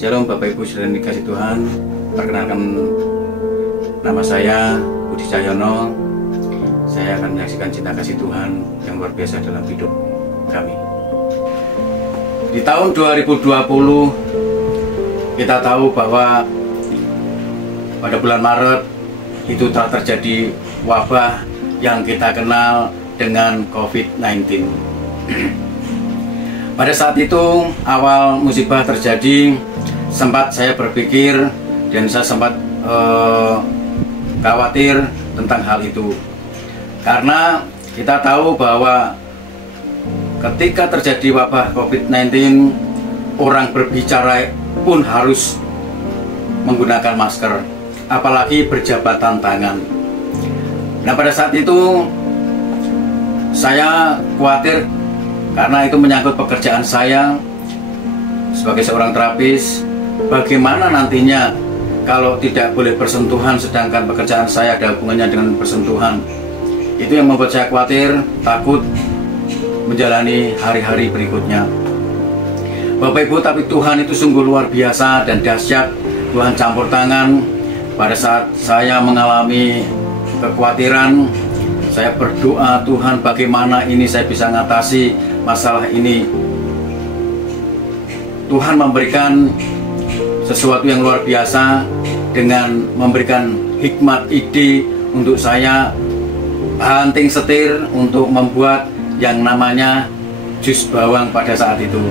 Shalom Bapak Ibu saudara dikasih Tuhan. Perkenalkan, nama saya Budi Cahyono. Saya akan menyaksikan cinta kasih Tuhan yang luar biasa dalam hidup kami. Di tahun 2020 kita tahu bahwa pada bulan Maret itu telah terjadi wabah yang kita kenal dengan COVID-19. Pada saat itu awal musibah terjadi, sempat saya berpikir dan saya sempat khawatir tentang hal itu, karena kita tahu bahwa ketika terjadi wabah COVID-19, orang berbicara pun harus menggunakan masker, apalagi berjabatan tangan. Nah, pada saat itu saya khawatir karena itu menyangkut pekerjaan saya sebagai seorang terapis. Bagaimana nantinya kalau tidak boleh bersentuhan, sedangkan pekerjaan saya ada hubungannya dengan bersentuhan. Itu yang membuat saya khawatir, takut menjalani hari-hari berikutnya. Bapak Ibu, tapi Tuhan itu sungguh luar biasa dan dahsyat. Tuhan campur tangan. Pada saat saya mengalami kekhawatiran, saya berdoa, Tuhan bagaimana ini saya bisa mengatasi masalah ini. Tuhan memberikan sesuatu yang luar biasa dengan memberikan hikmat ide untuk saya banting setir untuk membuat yang namanya jus bawang pada saat itu.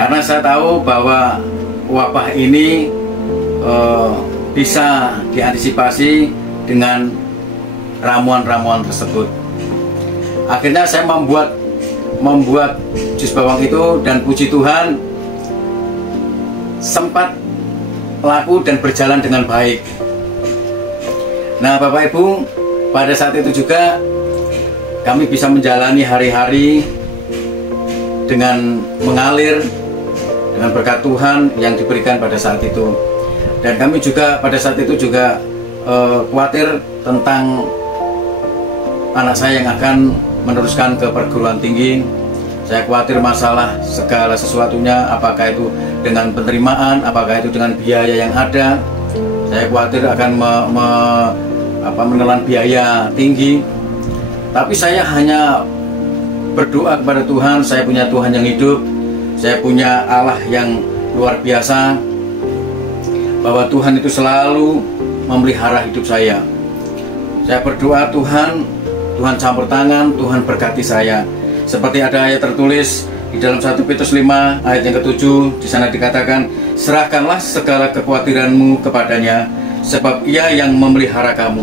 Karena saya tahu bahwa wabah ini bisa diantisipasi dengan ramuan-ramuan tersebut. Akhirnya saya membuat jus bawang itu, dan puji Tuhan sempat laku dan berjalan dengan baik. Nah, Bapak Ibu, pada saat itu juga kami bisa menjalani hari-hari dengan mengalir dengan berkat Tuhan yang diberikan pada saat itu. Dan kami juga pada saat itu juga khawatir tentang anak saya yang akan meneruskan ke perguruan tinggi. Saya khawatir masalah segala sesuatunya, apakah itu dengan penerimaan, apakah itu dengan biaya yang ada. Saya khawatir akan menelan biaya tinggi. Tapi saya hanya berdoa kepada Tuhan. Saya punya Tuhan yang hidup, saya punya Allah yang luar biasa, bahwa Tuhan itu selalu memelihara hidup saya. Saya berdoa, Tuhan campur tangan, Tuhan berkati saya. Seperti ada ayat tertulis di dalam 1 Petrus 5 ayat yang ke-7, di sana dikatakan, serahkanlah segala kekhawatiranmu kepadanya, sebab Ia yang memelihara kamu.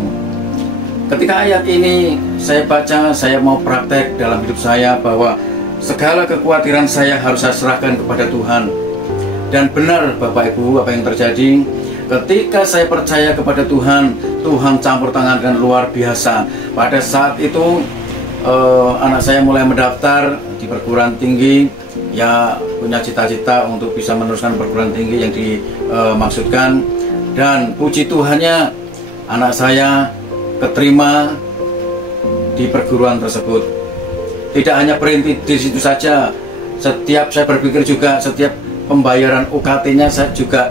Ketika ayat ini saya baca, saya mau praktek dalam hidup saya bahwa segala kekhawatiran saya harus saya serahkan kepada Tuhan. Dan benar Bapak Ibu, apa yang terjadi ketika saya percaya kepada Tuhan, Tuhan campur tangan dengan luar biasa. Pada saat itu anak saya mulai mendaftar di perguruan tinggi, ya punya cita-cita untuk bisa meneruskan perguruan tinggi yang dimaksudkan. Dan puji Tuhannya, anak saya keterima di perguruan tersebut. Tidak hanya berhenti di situ saja. Setiap saya berpikir juga, setiap pembayaran UKT-nya saya juga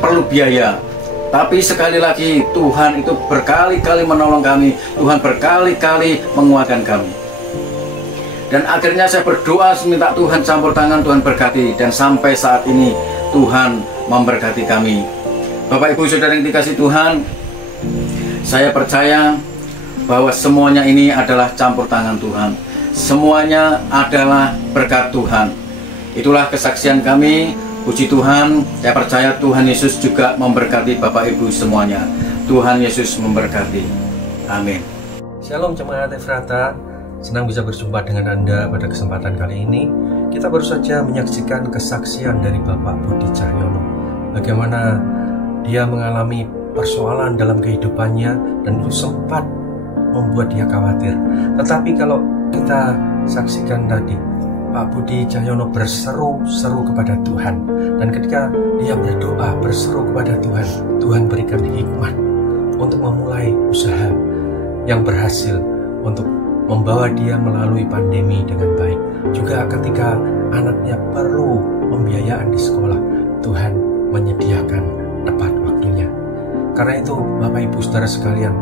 perlu biaya. Tapi sekali lagi Tuhan itu berkali-kali menolong kami, Tuhan berkali-kali menguatkan kami. Dan akhirnya saya berdoa minta Tuhan campur tangan, Tuhan berkati, dan sampai saat ini Tuhan memberkati kami. Bapak Ibu Saudara yang dikasih Tuhan, saya percaya bahwa semuanya ini adalah campur tangan Tuhan. Semuanya adalah berkat Tuhan. Itulah kesaksian kami. Puji Tuhan, saya percaya Tuhan Yesus juga memberkati Bapak Ibu semuanya. Tuhan Yesus memberkati. Amin. Shalom jemaat Efrata, senang bisa berjumpa dengan Anda pada kesempatan kali ini. Kita baru saja menyaksikan kesaksian dari Bapak Budi Cahyono. Bagaimana dia mengalami persoalan dalam kehidupannya dan itu sempat membuat dia khawatir. Tetapi kalau kita saksikan tadi, Pak Budi Cahyono berseru-seru kepada Tuhan. Dan ketika dia berdoa, berseru kepada Tuhan, Tuhan berikan hikmat untuk memulai usaha yang berhasil untuk membawa dia melalui pandemi dengan baik. Juga ketika anaknya perlu pembiayaan di sekolah, Tuhan menyediakan tepat waktunya. Karena itu Bapak Ibu Saudara sekalian,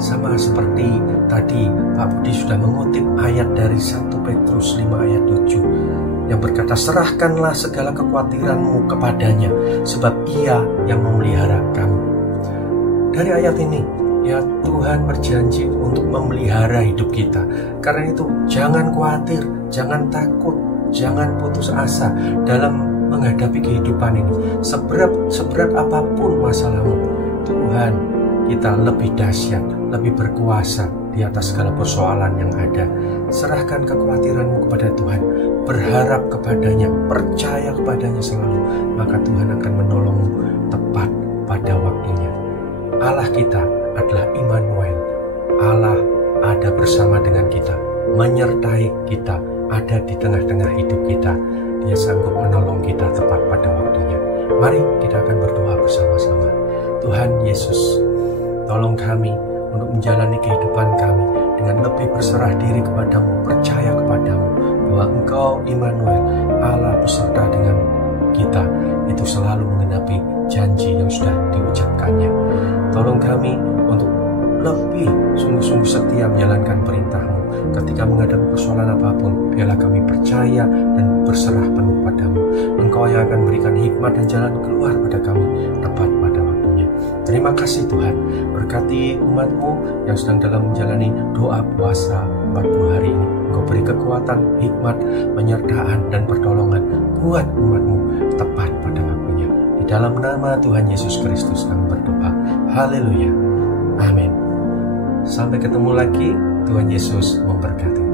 sama seperti tadi Pak Budi sudah mengutip ayat dari 1 Petrus 5 ayat 7 yang berkata, serahkanlah segala kekhawatiranmu kepadanya, sebab ia yang memelihara kamu. Dari ayat ini, ya Tuhan berjanji untuk memelihara hidup kita. Karena itu jangan khawatir, jangan takut, jangan putus asa dalam menghadapi kehidupan ini. Seberat apapun masalahmu, Tuhan kita lebih dahsyat, lebih berkuasa di atas segala persoalan yang ada. Serahkan kekhawatiranmu kepada Tuhan, berharap kepadanya, percaya kepadanya selalu, maka Tuhan akan menolongmu tepat pada waktunya. Allah kita adalah Immanuel. Allah ada bersama dengan kita, menyertai kita, ada di tengah-tengah hidup kita. Dia sanggup menolong kita tepat pada waktunya. Mari kita akan berdoa bersama-sama. Tuhan Yesus, tolong kami untuk menjalani kehidupan kami dengan lebih berserah diri kepadamu, percaya kepadamu bahwa Engkau Immanuel, Allah beserta dengan kita, itu selalu menggenapi janji yang sudah diucapkannya. Tolong kami untuk lebih sungguh-sungguh setia menjalankan perintah-Mu. Ketika menghadapi persoalan apapun, biarlah kami percaya dan berserah penuh padamu. Engkau yang akan berikan hikmat dan jalan keluar pada kami tepat pada waktunya. Terima kasih Tuhan, berkati umat-Mu yang sedang dalam menjalani doa puasa 40 hari ini. Engkau beri kekuatan, hikmat, penyertaan dan pertolongan buat umat-Mu tepat pada waktunya. Di dalam nama Tuhan Yesus Kristus kami berdoa. Haleluya. Amin. Sampai ketemu lagi. Tuhan Yesus memberkati.